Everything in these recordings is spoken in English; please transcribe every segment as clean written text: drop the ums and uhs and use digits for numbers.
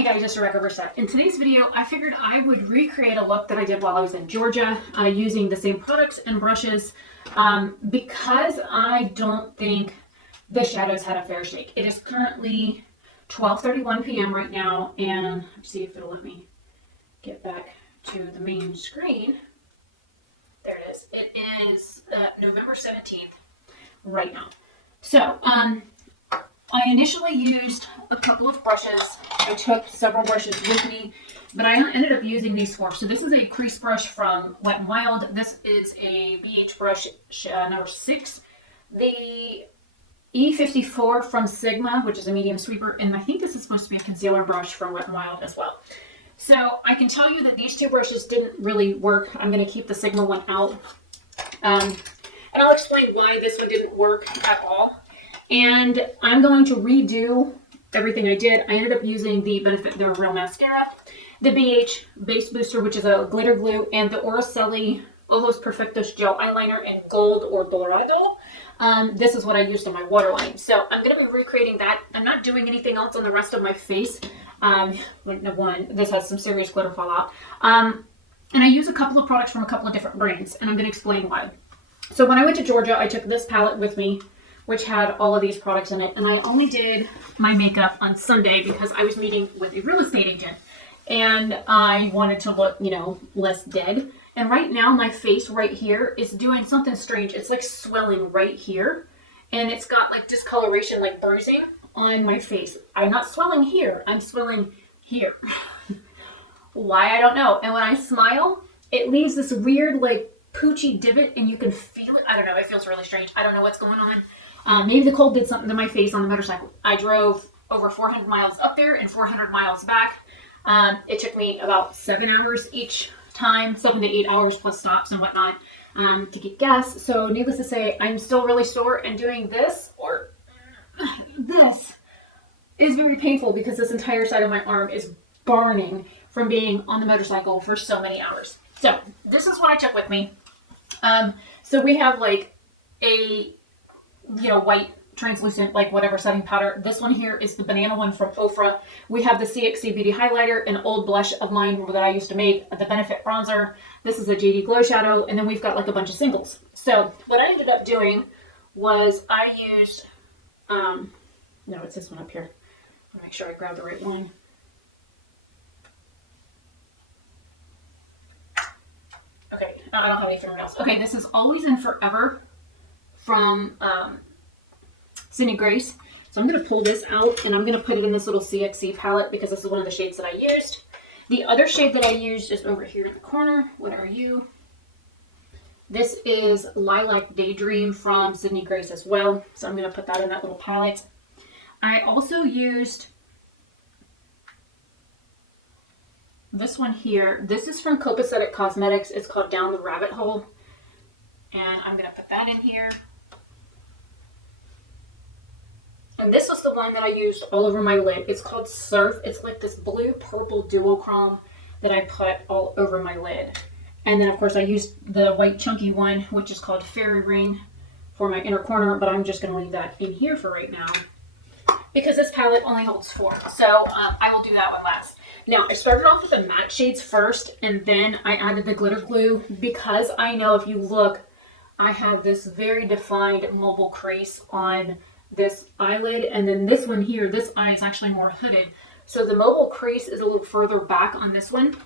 Hey guys, it's Oberstadt. In today's video, I figured I would recreate a look that I did while I was in Georgia using the same products and brushes because I don't think the shadows had a fair shake. It is currently 12:31 p.m. right now, and let's see if it'll let me get back to the main screen. There it is. It is November 17th right now. So, I initially used a couple of brushes. I took several brushes with me, but I ended up using these four. So this is a crease brush from Wet n Wild. This is a BH brush number 6. The E54 from Sigma, which is a medium sweeper, and I think this is supposed to be a concealer brush from Wet n Wild as well. So I can tell you that these two brushes didn't really work. I'm going to keep the Sigma one out. And I'll explain why this one didn't work at all. And I'm going to redo everything I did. I ended up using the Benefit Their Real Mascara, the BH Base Booster, which is a glitter glue, and the Oraceli Ojos Perfectos Gel Eyeliner in Gold or Dorado. This is what I used on my waterline. So I'm going to be recreating that. I'm not doing anything else on the rest of my face. This has some serious glitter fallout. And I use a couple of products from a couple of different brands, and I'm going to explain why. So when I went to Georgia, I took this palette with me, which had all of these products in it. And I only did my makeup on Sunday because I was meeting with a real estate agent and I wanted to look, less dead. And right now my face right here is doing something strange. It's like swelling right here. And it's got like discoloration, like bruising on my face. I'm not swelling here. I'm swelling here. Why? I don't know. And when I smile, it leaves this weird like poochy divot and you can feel it. I don't know. It feels really strange. I don't know what's going on. Maybe the cold did something to my face on the motorcycle. I drove over 400 miles up there and 400 miles back. It took me about 7 hours each time, 7 to 8 hours plus stops and whatnot to get gas. So needless to say, I'm still really sore, and doing this or this is very painful because this entire side of my arm is burning from being on the motorcycle for so many hours. So this is what I took with me. So we have like a white translucent, like whatever setting powder. This one here is the banana one from Ofra. We have the CXC Beauty Highlighter, an old blush of mine that I used to make, the Benefit Bronzer. This is a JD Glow Shadow, and then we've got like a bunch of singles. So what I ended up doing was I used, no, it's this one up here. I'll make sure I grab the right one. Okay, I don't have anything else. Okay, this is Always and Forever from Cindy Grace. So I'm going to pull this out and I'm going to put it in this little CXC palette because this is one of the shades that I used. The other shade that I used is over here in the corner. What are you? This is Lilac Daydream from Cindy Grace as well. So I'm going to put that in that little palette. I also used this one here. This is from Copacetic Cosmetics. It's called Down the Rabbit Hole. And I'm going to put that in here. And this was the one that I used all over my lid. It's called Surf. It's like this blue-purple duochrome that I put all over my lid. And then, of course, I used the white chunky one, which is called Fairy Ring, for my inner corner. But I'm just going to leave that in here for right now because this palette only holds 4. So I will do that one last. Now, I started off with the matte shades first, and then I added the glitter glue because I know if you look, I have this very defined mobile crease on this eyelid, and then this one here, this eye is actually more hooded. So the mobile crease is a little further back on this one.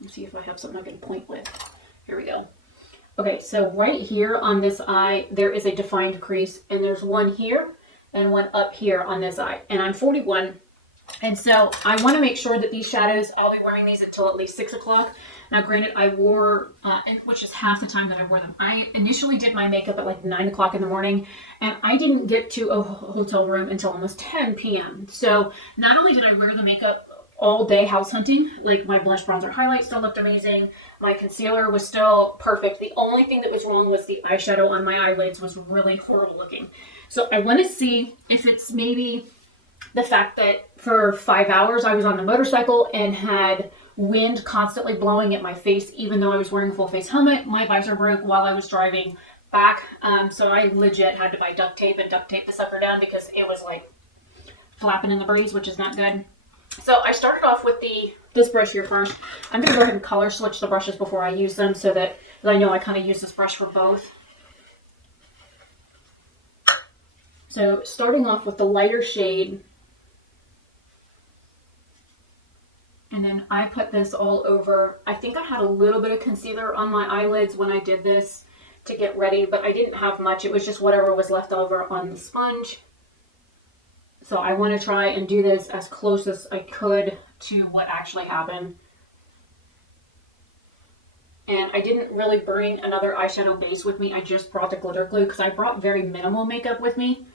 Let's see if I have something I can point with. Here we go. Okay, so right here on this eye, there is a defined crease, and there's one here and one up here on this eye. And I'm 41, and so I want to make sure that these shadows, I'll be wearing these until at least 6 o'clock. Now, granted, I wore, which is half the time that I wore them. I initially did my makeup at like 9 o'clock in the morning, and I didn't get to a hotel room until almost 10 p.m. So not only did I wear the makeup all day house hunting, like my blush, bronzer, highlight still looked amazing. My concealer was still perfect. The only thing that was wrong was the eyeshadow on my eyelids was really horrible looking. So I want to see if it's maybe the fact that for 5 hours I was on the motorcycle and had wind constantly blowing at my face, even though I was wearing a full face helmet. My visor broke while I was driving back. So I legit had to buy duct tape and duct tape the sucker down because it was like flapping in the breeze, which is not good. So I started off with this brush here first. I'm going to go ahead and color switch the brushes before I use them so that I know I kind of use this brush for both. So starting off with the lighter shade, and then I put this all over. I think I had a little bit of concealer on my eyelids when I did this to get ready, but I didn't have much. It was just whatever was left over on the sponge. So I want to try and do this as close as I could to what actually happened. And I didn't really bring another eyeshadow base with me. I just brought the glitter glue because I brought very minimal makeup with me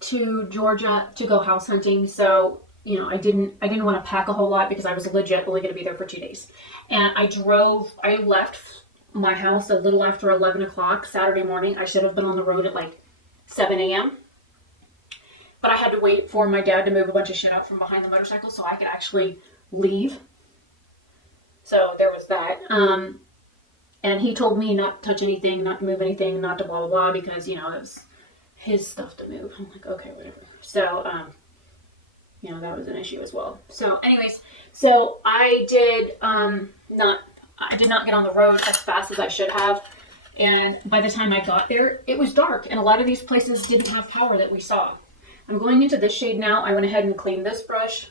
to Georgia to go house hunting. So, you know, I didn't want to pack a whole lot because I was legit only going to be there for 2 days. And I left my house a little after 11 o'clock Saturday morning. I should have been on the road at like 7 a.m. But I had to wait for my dad to move a bunch of shit out from behind the motorcycle so I could actually leave. So there was that. And he told me not to touch anything, not to move anything, not to blah, blah, blah, because, you know, it was his stuff to move. I'm like, okay, whatever. So, you know, that was an issue as well. So anyways, so I did not get on the road as fast as I should have. And by the time I got there, it was dark. And a lot of these places didn't have power that we saw. I'm going into this shade now. I went ahead and cleaned this brush.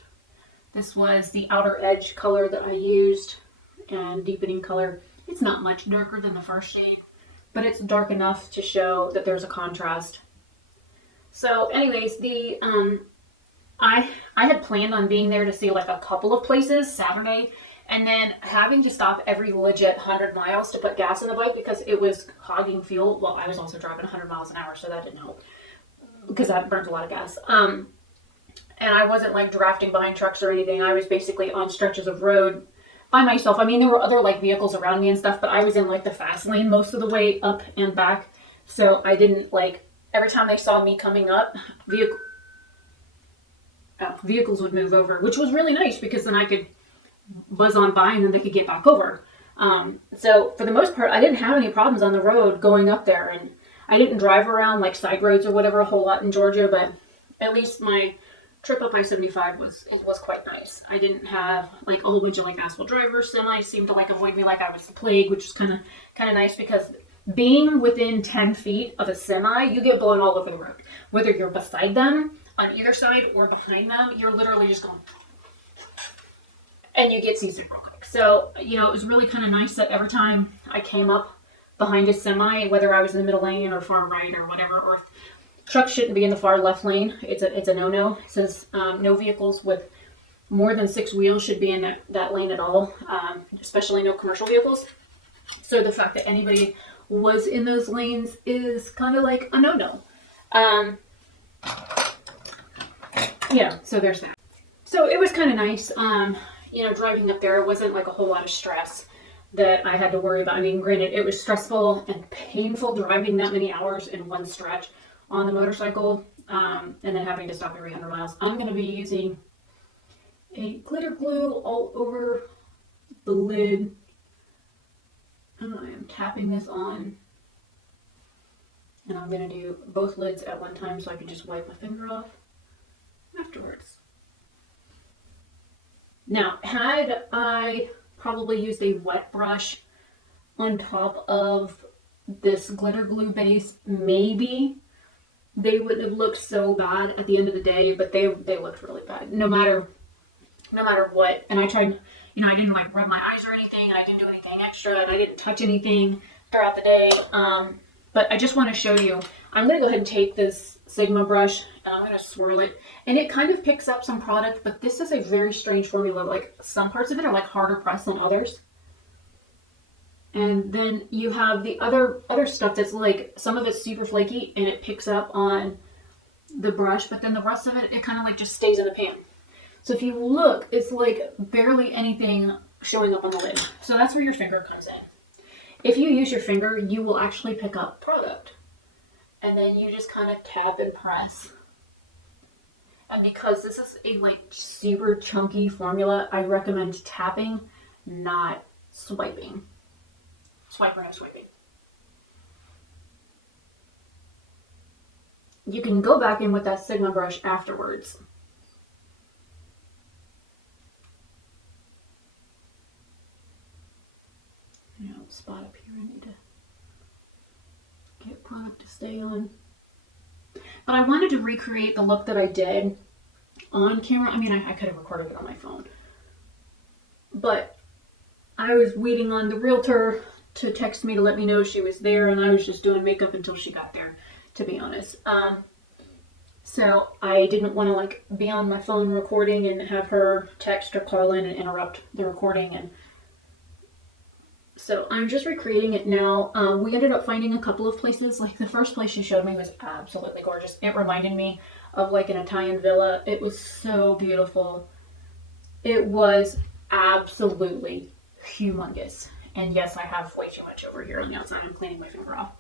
This was the outer edge color that I used, and deepening color. It's not much darker than the first shade, but it's dark enough to show that there's a contrast. So anyways, I had planned on being there to see like a couple of places Saturday, and then having to stop every legit 100 miles to put gas in the bike because it was hogging fuel. Well, I was also driving 100 miles an hour, so that didn't help because that burns a lot of gas. And I wasn't like drafting behind trucks or anything. I was basically on stretches of road by myself. I mean, there were other like vehicles around me and stuff, but I was in like the fast lane most of the way up and back. So I didn't like, every time they saw me coming up, vehicles would move over, which was really nice because then I could buzz on by and then they could get back over. So for the most part, I didn't have any problems on the road going up there, and I didn't drive around like side roads or whatever a whole lot in Georgia, but at least my trip up I-75 was quite nice. I didn't have like a whole bunch of like asshole drivers. Semis seemed to like avoid me like I was the plague, which is kind of nice because being within 10 feet of a semi, you get blown all over the road. Whether you're beside them on either side or behind them, you're literally just going, and you get seasick real quick. So, you know, it was really kind of nice that every time I came up behind a semi, whether I was in the middle lane or far right or whatever, or trucks shouldn't be in the far left lane. It's a no-no. It says no vehicles with more than 6 wheels should be in that lane at all, especially no commercial vehicles. So the fact that anybody was in those lanes is kind of like a no-no. Yeah, so there's that. So it was kind of nice. You know, driving up there, it wasn't like a whole lot of stress that I had to worry about. I mean, granted, it was stressful and painful driving that many hours in one stretch on the motorcycle, and then having to stop every 100 miles. I'm going to be using a glitter glue all over the lid, and I am tapping this on, and I'm going to do both lids at one time so I can just wipe my finger off afterwards. Now, had I probably used a wet brush on top of this glitter glue base, maybe they wouldn't have looked so bad at the end of the day, but they looked really bad no matter what. And I tried, you know, I didn't like rub my eyes or anything, and I didn't do anything extra, and I didn't touch anything throughout the day. But I just want to show you, I'm going to go ahead and take this Sigma brush and I'm going to swirl it, and it kind of picks up some product, but this is a very strange formula. Like some parts of it are like harder pressed than others. And then you have the other stuff that's like, some of it's super flaky and it picks up on the brush, but then the rest of it kind of like just stays in the pan. So if you look, it's like barely anything showing up on the lid. So that's where your finger comes in. If you use your finger, you will actually pick up product. And then you just kind of tap and press. And because this is a like super chunky formula, I recommend tapping, not swiping. Swipe or no swiping. You can go back in with that Sigma brush afterwards. You know, spot up here I need to get product to stay on. But I wanted to recreate the look that I did on camera. I mean, I could have recorded it on my phone. But I was waiting on the realtor to text me to let me know she was there, and I was just doing makeup until she got there, to be honest. So I didn't want to like be on my phone recording and have her text or call in and interrupt the recording, and so I'm just recreating it now. We ended up finding a couple of places. Like the first place she showed me was absolutely gorgeous. It reminded me of like an Italian villa. It was so beautiful. It was absolutely humongous. And yes, I have way too much over here on the outside. I'm cleaning my finger off.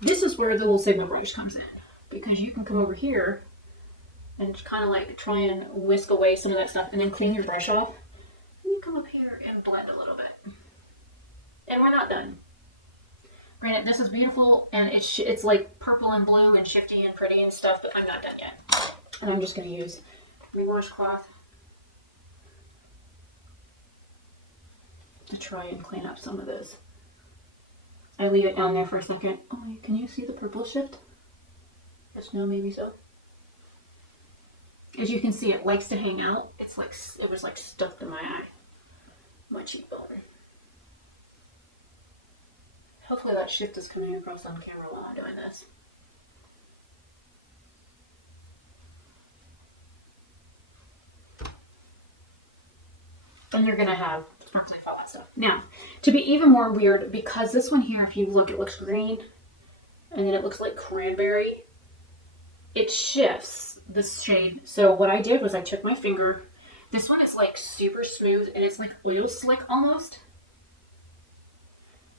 This is where the little Sigma brush comes in, because you can come over here and just kind of like try and whisk away some of that stuff and then clean your brush off. And you come up here and blend a little bit. And we're not done. Granted, this is beautiful, and it's like purple and blue and shifty and pretty and stuff, but I'm not done yet. And I'm just going to use my washcloth to try and clean up some of this. I leave it down there for a second. Oh, can you see the purple shift? Yes, no, maybe so. As you can see, it likes to hang out. It's like, it was like stuck to my eye, my cheekbone. Hopefully that shift is coming across on camera while I'm doing this. And you're going to have sparkly fall stuff. Now, to be even more weird, because this one here, if you look, it looks green, and then it looks like cranberry. It shifts this shade. So what I did was I took my finger. This one is like super smooth, and it's like oil slick almost.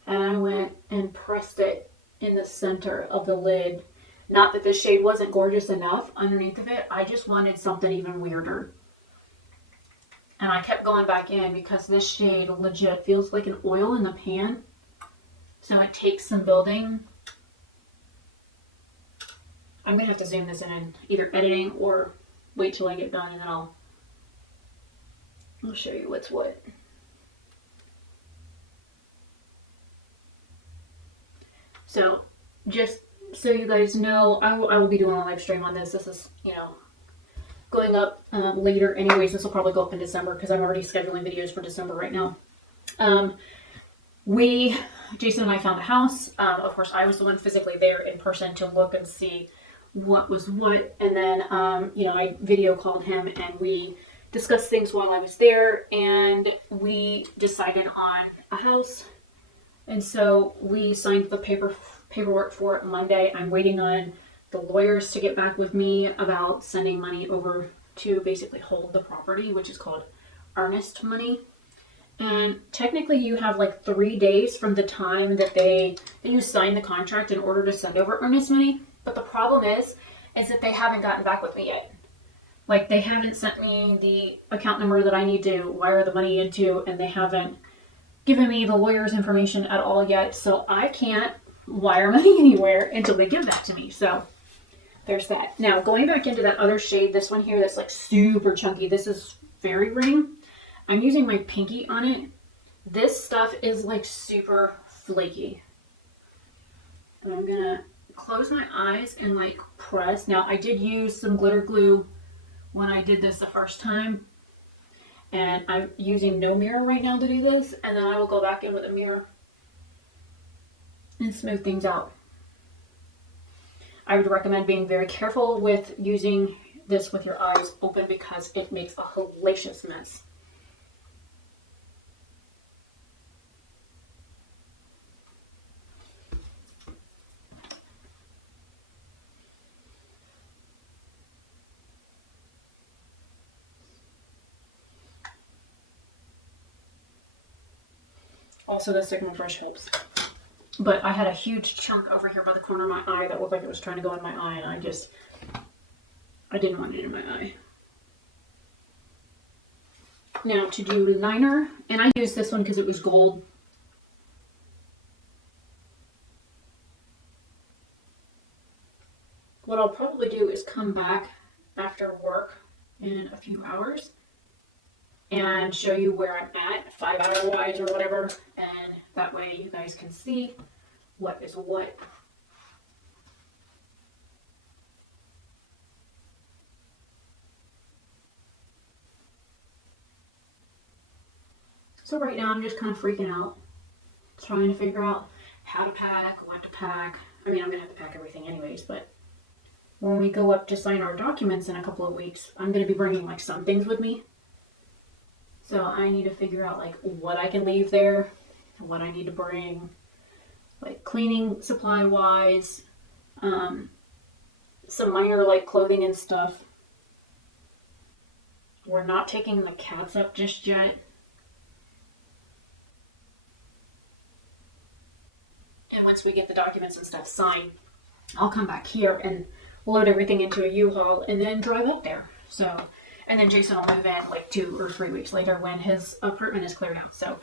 And I went and pressed it in the center of the lid. Not that this shade wasn't gorgeous enough underneath of it. I just wanted something even weirder. And I kept going back in because this shade legit feels like an oil in the pan. So it takes some building. I'm going to have to zoom this in either editing or wait till I get done, and then I'll show you what's what. So just so you guys know, I will be doing a live stream on this. This is, you know, going up later anyways. This will probably go up in December because I'm already scheduling videos for December right now. Jason and I found a house. Of course, I was the one physically there in person to look and see what was what. And then, you know, I video called him and we discussed things while I was there, and we decided on a house. And so we signed the paperwork for it Monday. I'm waiting on the lawyers to get back with me about sending money over to basically hold the property, which is called earnest money. And technically you have like 3 days from the time that you sign the contract in order to send over earnest money. But the problem is that they haven't gotten back with me yet. Like, they haven't sent me the account number that I need to wire the money into, and they haven't given me the lawyer's information at all yet. So I can't wire money anywhere until they give that to me. So there's that. Now, going back into that other shade, this one here that's like super chunky. This is Fairy Ring. I'm using my pinky on it. This stuff is like super flaky. And I'm gonna close my eyes and like press. Now, I did use some glitter glue when I did this the first time, and I'm using no mirror right now to do this, and then I will go back in with a mirror and smooth things out. I would recommend being very careful with using this with your eyes open because it makes a hellacious mess. Also, the Sigma brush helps. But I had a huge chunk over here by the corner of my eye that looked like it was trying to go in my eye, and I didn't want it in my eye. Now, to do liner, and I used this one because it was gold. What I'll probably do is come back after work in a few hours and show you where I'm at, 5 hour wise or whatever, and That way you guys can see what is what. So right now I'm just kind of freaking out, trying to figure out how to pack, what to pack. I mean, I'm gonna have to pack everything anyways, but when we go up to sign our documents in a couple of weeks, I'm gonna be bringing like some things with me. So I need to figure out like what I can leave there, what I need to bring, like cleaning supply wise, some minor like clothing and stuff. We're not taking the cats up just yet. And once we get the documents and stuff signed, I'll come back here and load everything into a U-Haul and then drive up there. So, and then Jason will move in like 2 or 3 weeks later when his apartment is cleared out. So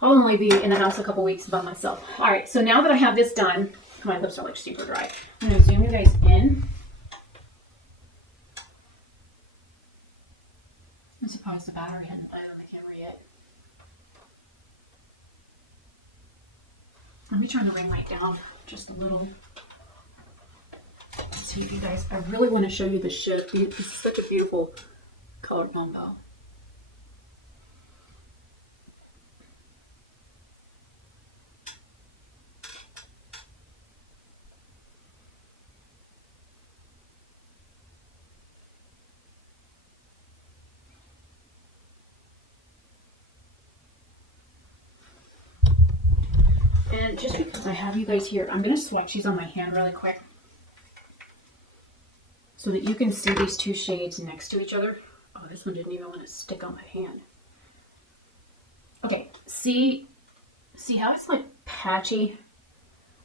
I'll only be in the house a couple weeks by myself. All right, so now that I have this done, my lips are like super dry. I'm gonna zoom you guys in. I'm surprised the battery hadn't died on the camera yet. Let me turn the ring light down just a little. Let's see if you guys, I really want to show you this shit. This is such a beautiful color combo. And just because I have you guys here, I'm going to swatch these on my hand really quick so that you can see these two shades next to each other. Oh, this one didn't even want to stick on my hand. Okay, see how it's like patchy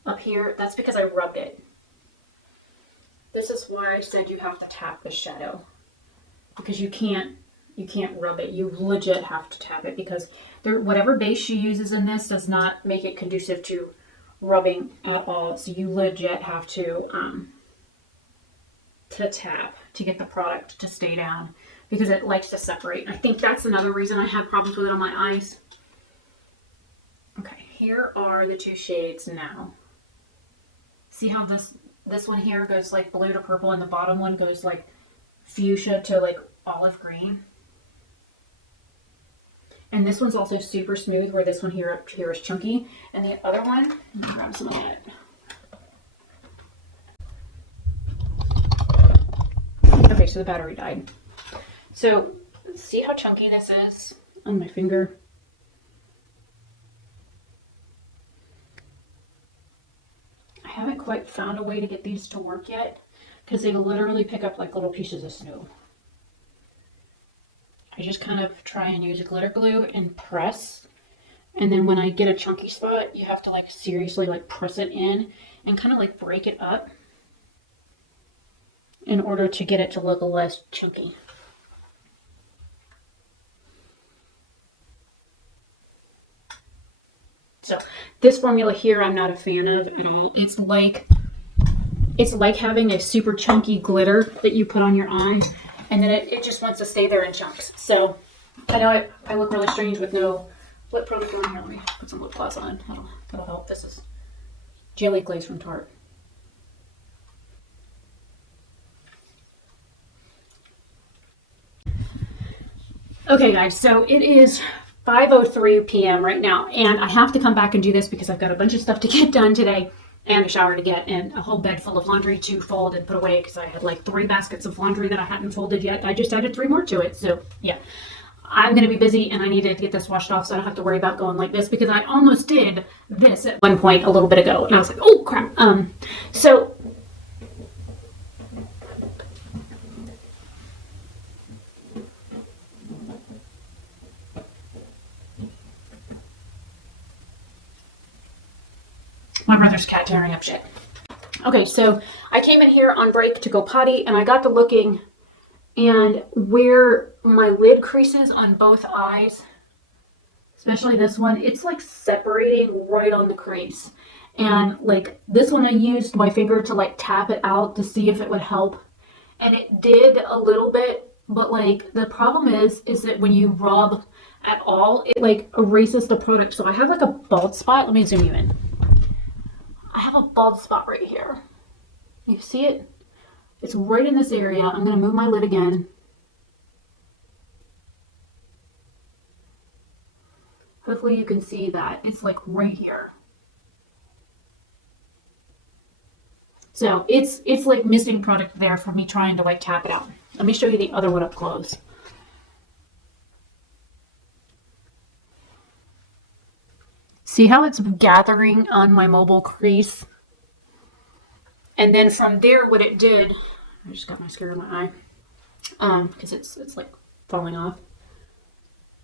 up here? That's because I rubbed it. This is why I said you have to tap the shadow, because you can't rub it. You legit have to tap it because whatever base she uses in this does not make it conducive to rubbing at all. So you legit have to tap to get the product to stay down because it likes to separate. I think that's another reason I have problems with it on my eyes. Okay, here are the two shades now. See how this one here goes like blue to purple and the bottom one goes like fuchsia to like olive green. And this one's also super smooth, where this one here is chunky. And the other one, let me grab some of that. Okay, so the battery died. So see how chunky this is on my finger? I haven't quite found a way to get these to work yet because they literally pick up like little pieces of snow. I just kind of try and use glitter glue and press. And then when I get a chunky spot, you have to like seriously like press it in and kind of like break it up in order to get it to look less chunky. So this formula here, I'm not a fan of at all. It's like having a super chunky glitter that you put on your eye. And then it just wants to stay there in chunks. So I know I look really strange with no lip product on here. Let me put some lip gloss on. That'll help. This is Jelly Glaze from Tarte. Okay guys, so it is 5:03 p.m. right now. And I have to come back and do this because I've got a bunch of stuff to get done today. And a shower to get, and a whole bed full of laundry to fold and put away because I had like 3 baskets of laundry that I hadn't folded yet. I just added 3 more to it. So yeah, I'm going to be busy and I need to get this washed off so I don't have to worry about going like this because I almost did this at one point a little bit ago. And I was like, oh crap. So my brother's cat tearing up shit. Okay, so I came in here on break to go potty and I got to looking, and where my lid creases on both eyes, especially this one, it's like separating right on the crease. And like this one I used my finger to like tap it out to see if it would help. And it did a little bit, but like the problem is that when you rub at all, it like erases the product. So I have like a bald spot. Let me zoom you in. I have a bald spot right here. You see it? It's right in this area. I'm going to move my lid again. Hopefully you can see that. It's like right here. So it's like missing product there for me trying to like tap it out. Let me show you the other one up close. See how it's gathering on my mobile crease? And then from there, what it did, I just got mascara in my eye, because it's like falling off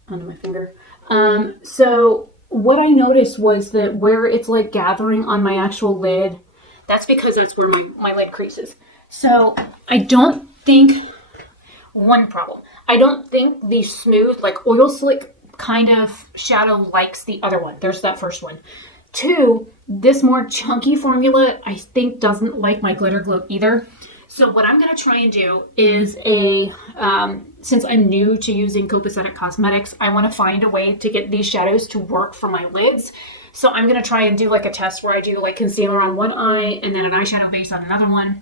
onto my finger. So what I noticed was that where it's like gathering on my actual lid, that's because that's where my lid creases. So I don't think, one problem, I don't think the smooth, like oil slick kind of shadow likes the other one. There's that first one. Two, this more chunky formula, I think doesn't like my glitter glow either. So what I'm going to try and do is since I'm new to using Copacetic Cosmetics, I want to find a way to get these shadows to work for my lids. So I'm going to try and do like a test where I do like concealer on one eye and then an eyeshadow base on another one.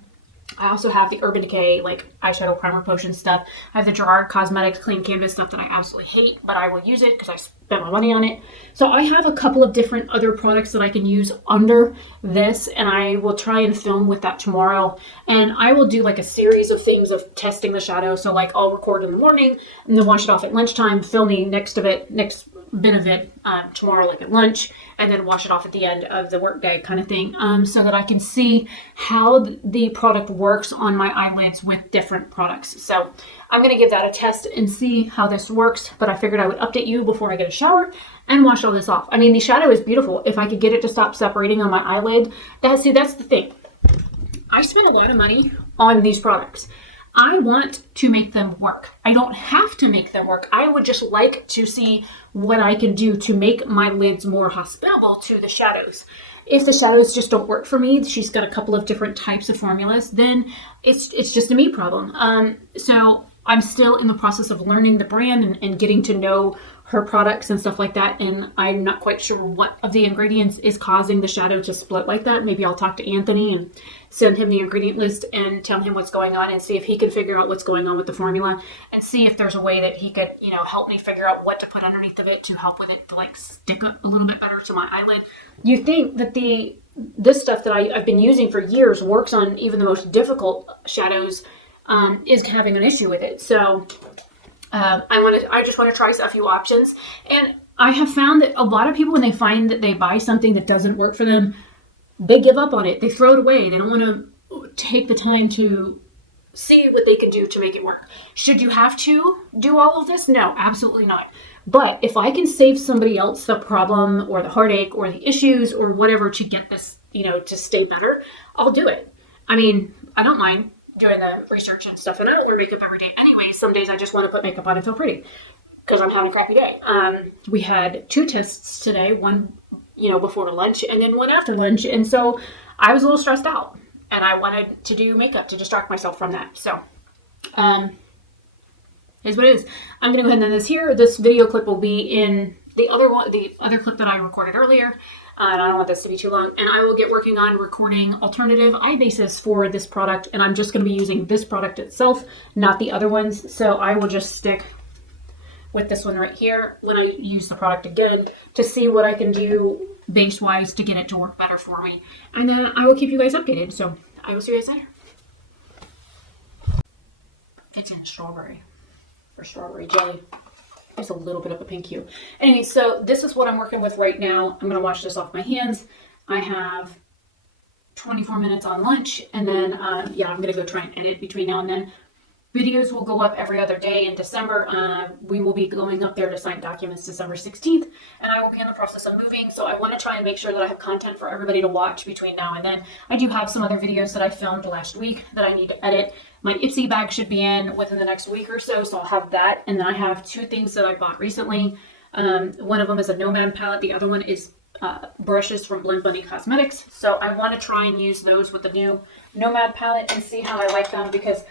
I also have the Urban Decay like eyeshadow primer potion stuff. I have the Gerard Cosmetics clean canvas stuff that I absolutely hate, but I will use it because I spent my money on it. So I have a couple of different other products that I can use under this, and I will try and film with that tomorrow. And I will do like a series of things of testing the shadow. So like I'll record in the morning and then wash it off at lunchtime, filming next bit of it tomorrow like at lunch, and then wash it off at the end of the workday kind of thing, so that I can see how the product works on my eyelids with different products. So I'm going to give that a test and see how this works, but I figured I would update you before I get a shower and wash all this off. I mean, the shadow is beautiful. If I could get it to stop separating on my eyelid, that's the thing. I spend a lot of money on these products. I want to make them work. I don't have to make them work. I would just like to see what I can do to make my lids more hospitable to the shadows. If the shadows just don't work for me, she's got a couple of different types of formulas, then it's just a me problem. So I'm still in the process of learning the brand and getting to know her products and stuff like that, and I'm not quite sure what of the ingredients is causing the shadow to split like that. Maybe I'll talk to Anthony and send him the ingredient list and tell him what's going on and see if he can figure out what's going on with the formula and see if there's a way that he could, help me figure out what to put underneath of it to help with it to like stick a little bit better to my eyelid. You think that this stuff that I've been using for years works on even the most difficult shadows, is having an issue with it. So I just want to try a few options. And I have found that a lot of people, when they find that they buy something that doesn't work for them, they give up on it. They throw it away. They don't want to take the time to see what they can do to make it work. Should you have to do all of this? No, absolutely not. But if I can save somebody else the problem or the heartache or the issues or whatever to get this, to stay better, I'll do it. I mean, I don't mind doing the research and stuff, and I don't wear makeup every day anyway. Some days I just want to put makeup on and feel pretty because I'm having a crappy day. We had 2 tests today, one before lunch and then one after lunch, and so I was a little stressed out and I wanted to do makeup to distract myself from that. So here's what it is. I'm gonna go ahead and end this here. This video clip will be in the other clip that I recorded earlier. And I don't want this to be too long. And I will get working on recording alternative eye bases for this product. And I'm just going to be using this product itself, not the other ones. So I will just stick with this one right here when I use the product again to see what I can do base-wise to get it to work better for me. And then I will keep you guys updated. So I will see you guys later. It's in strawberry, or strawberry jelly. There's a little bit of a pink hue. Anyway, so this is what I'm working with right now. I'm going to wash this off my hands. I have 24 minutes on lunch, and then, I'm going to go try and edit between now and then. Videos will go up every other day in December. We will be going up there to sign documents December 16th, and I will be in the process of moving, so I want to try and make sure that I have content for everybody to watch between now and then. I do have some other videos that I filmed last week that I need to edit. My Ipsy bag should be in within the next week or so, so I'll have that. And then I have 2 things that I bought recently. One of them is a Nomad palette. The other one is brushes from Blend Bunny Cosmetics. So I want to try and use those with the new Nomad palette and see how I like them, because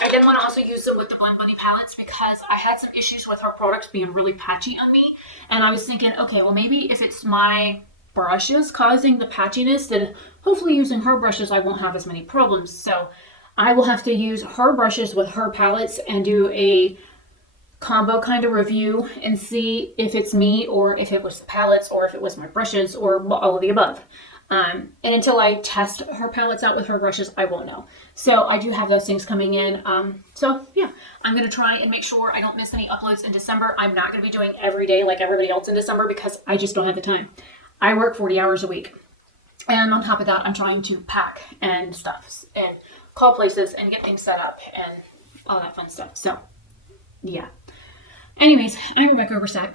I didn't want to also use them with the Blend Bunny palettes because I had some issues with her products being really patchy on me. And I was thinking, okay, well maybe if it's my brushes causing the patchiness, then hopefully using her brushes I won't have as many problems. So I will have to use her brushes with her palettes and do a combo kind of review and see if it's me or if it was the palettes or if it was my brushes or all of the above. And until I test her palettes out with her brushes, I won't know. So I do have those things coming in. So yeah, I'm going to try and make sure I don't miss any uploads in December. I'm not going to be doing every day like everybody else in December because I just don't have the time. I work 40 hours a week. And on top of that, I'm trying to pack and stuff and call places and get things set up and all that fun stuff. So yeah. Anyways, I'm Rebecca Oberstadt.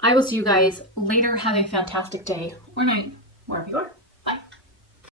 I will see you guys later. Have a fantastic day or night, wherever you are.